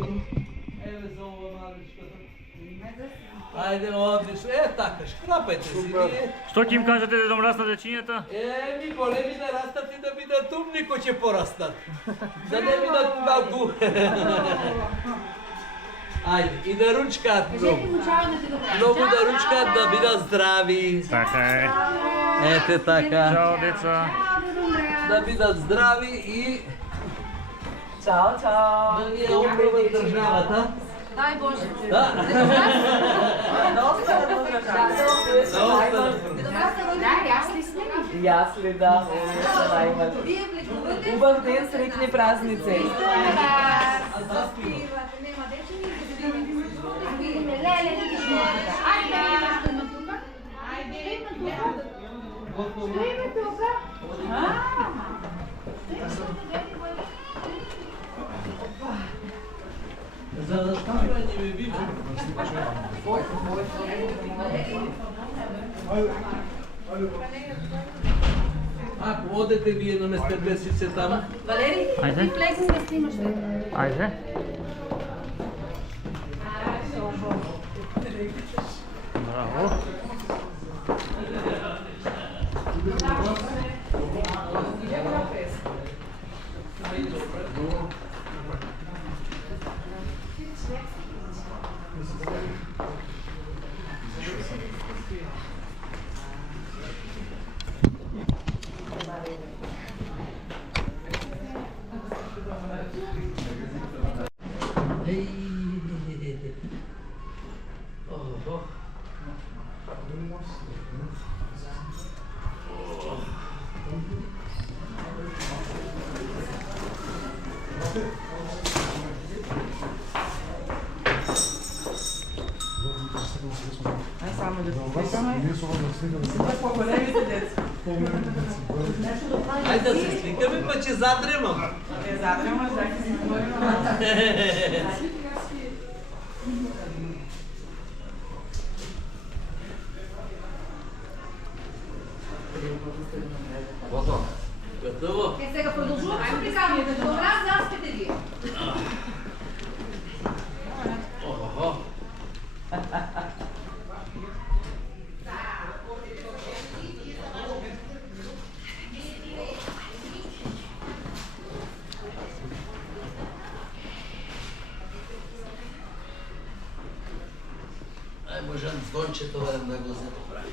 Еве за ова маличкото. Ајде, одлично. Така, шкрапајте си вие. Што ќе им кажете да растат дечињата? Ми големи да растат и да бидат умни кои ќе порастат. Да не бидат малку. Ајде, и да ручкаат многу. Многу да ручкаат, да бидат здрави. Така е. Ете така. Чао, деца. Да бидат здрави и... Чао, чао. Да ни ја умрува државата. Дај Боже. Да. Доста да Јас ли снимам? Јас ли, да. Вие влегувате? Убав ден, среќни празници. Нема дечени, леле, ајде да видиме што има тука. Ајде. Што има тука? За да шкафање ми вижу. Ако одете вие на местебесице таму. Валери, Ајде. ти влези да снимаш тука. Ајде. Браво. Ај само да сликаме. Сите по-големите деца. Ајде да се сликаме, па ќе задремам. Не задремаш, да ќе си говориме. Готово. Готово. Сега продолжуваме со приканувањето. Добра, заспите вие. Охо. Ај можам дончето барем да го заправи.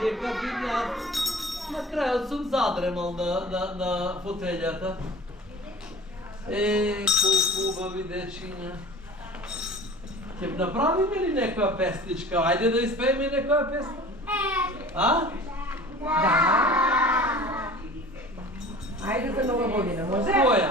Чекам и на крајот сум задремал на фотелјата. Колку убави дечиња. Ќе направиме ли некоја песничка? Ајде да испееме некоја песна? А? Да. Ајде за нова година, може? Која?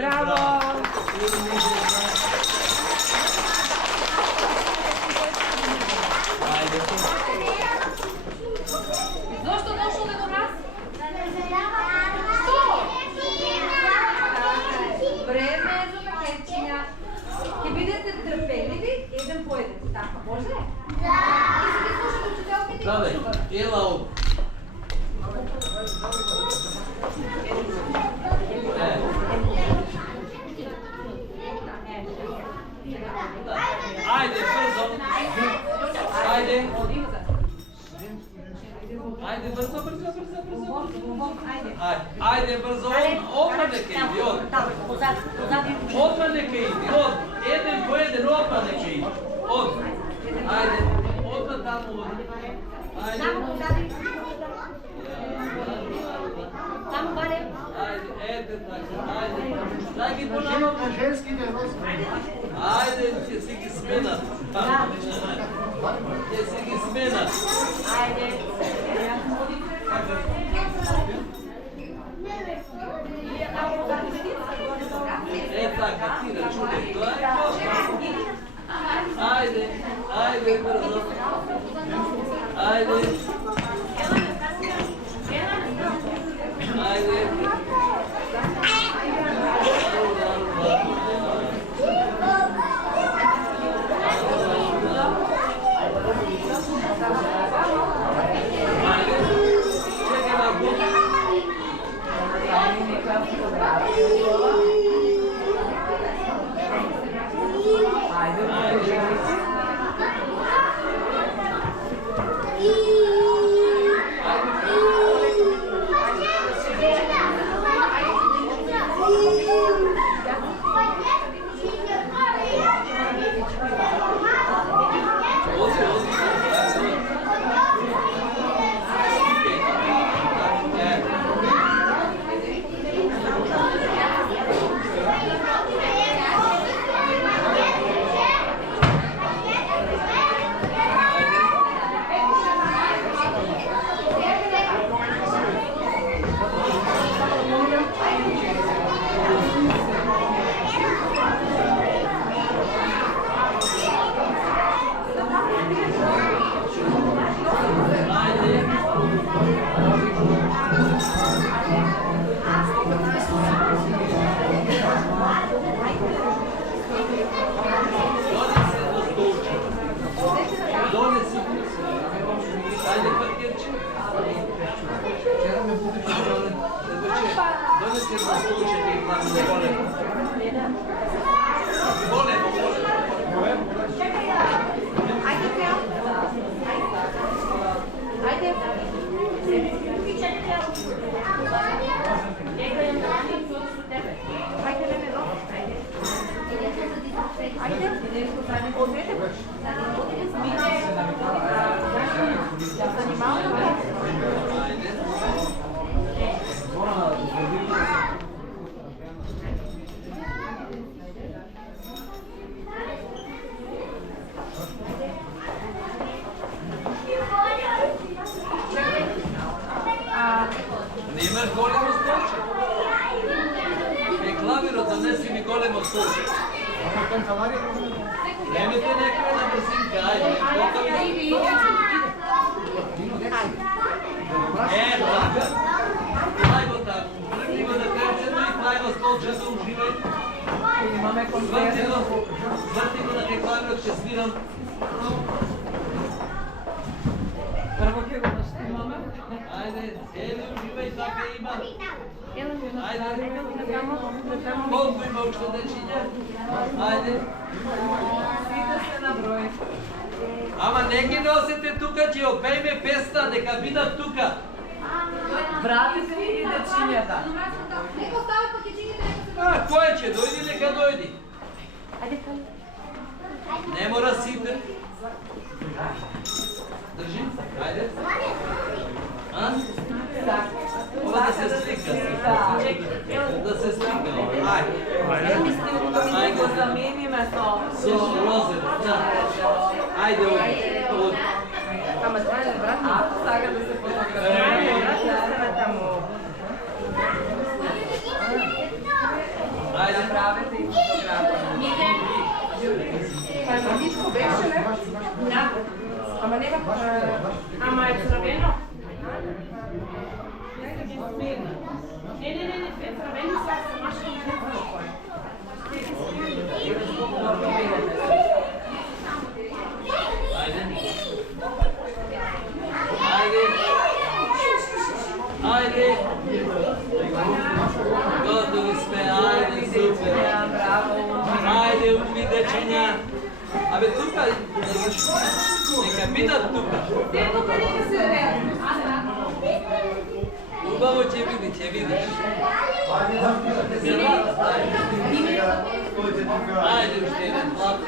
Браво! Ајде. Зошто дошол Дедобраз? Што? Време е за пекчиња. Ќе бидете трпеливи, еден по еден. Така, може? Да! И се ги слушате учителките и Давај, слушате. ела овде. Ајде, брзо. Ајде. Ајде, брзо. Ајде, брзо. Одма нека иди, одма. Одма нека иди, одма. Еден по еден, одма нека иди. Одма. Ајде, одма таму, одма. Ајде. Ајде, ете така, ајде. Дај ги понавно. Женските носи. Ајде, ќе си ги сменат. Ќе си ги сменат. Е така, ти рачунај, тоа е точно. Ајде, ајде, брзо. Ајде. Ајде. Немаш големо столче? Клавирот донеси ми големо столче. Немете некоја на брзинка, ајде. Така. Ај го тако. Први го да крепчено и клај го столчето, уживај. Зврти го на кај клавирот, ќе свирам. Прво ќе го наштимаме. Ајде, ели уживај, така има. Ајде, Ајде, колку има уште дечиња? Ајде. сите се на број. Ама не ги носите тука, ќе опејме песна, дека бидат тука. Братите и дечињата. Нека остават пакетињите, нека се Кој ќе дојди, нека дојди. Не мора сите. Држи, ајде. А? Ова да се слика. Да се слика. Ајде. Ајде го замениме со розен, да. Ајде, оди. Ама знаеш, брат, ако сага да се фотографираме, брат, оставе таму. Ајде, направете и фотографија. Па Митко беше, не? Да. Ама нема... Ама е црвено? Не, црвени са машини. Ajde! Gotovi sme, ajde, super! Ajde, uđi dečenja! Абе, тука, нека бидат тука. Те тука нека се реагира. Убаво ќе видиш. Ајде, уште еден плак.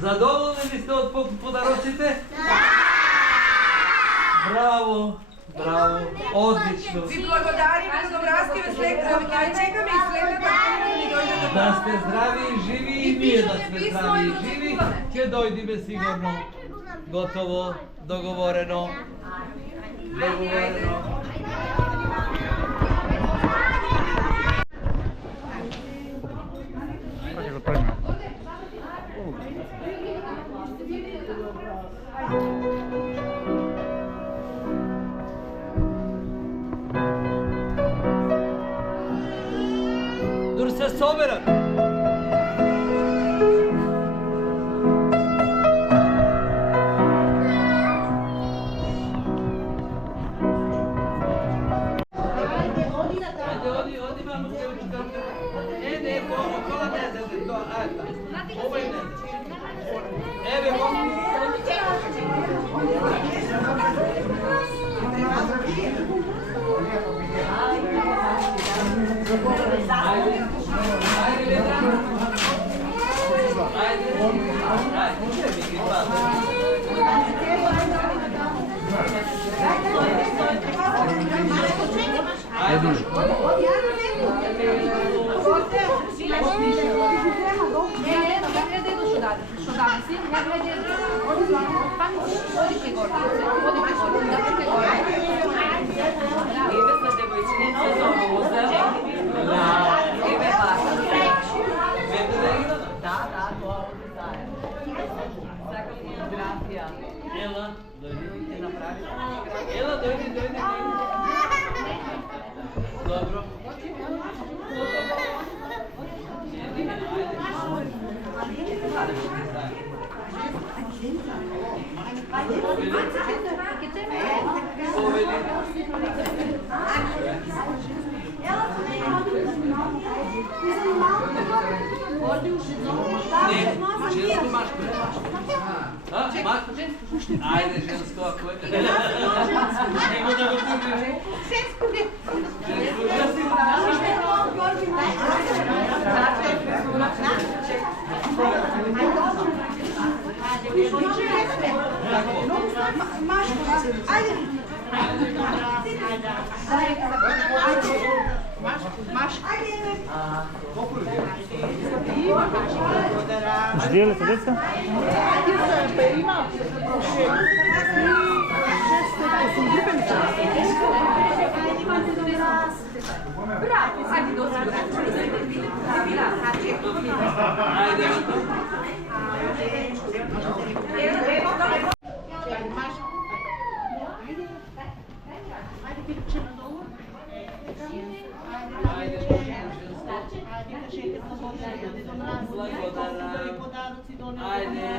Задоволни ли сте од подароците? Да! Браво, браво, одлично. Ви благодарим, фотографски ве чекаме и следната година ни дојдете. Да сте здрави и живи и ние да сме здрави и живи. Ќе дојдиме сигурно. Готово, договорено. Договорено. Паќе го тојме. Дур се соберат. Оди, мамо, ќе учитам. Не, кола не зеде, тоа, ајта. Овој не зеде. Еве, Ela doide. Dobro. Ajde, žensko, ako Него да го пугнеш. Ждели се деца? Ajde.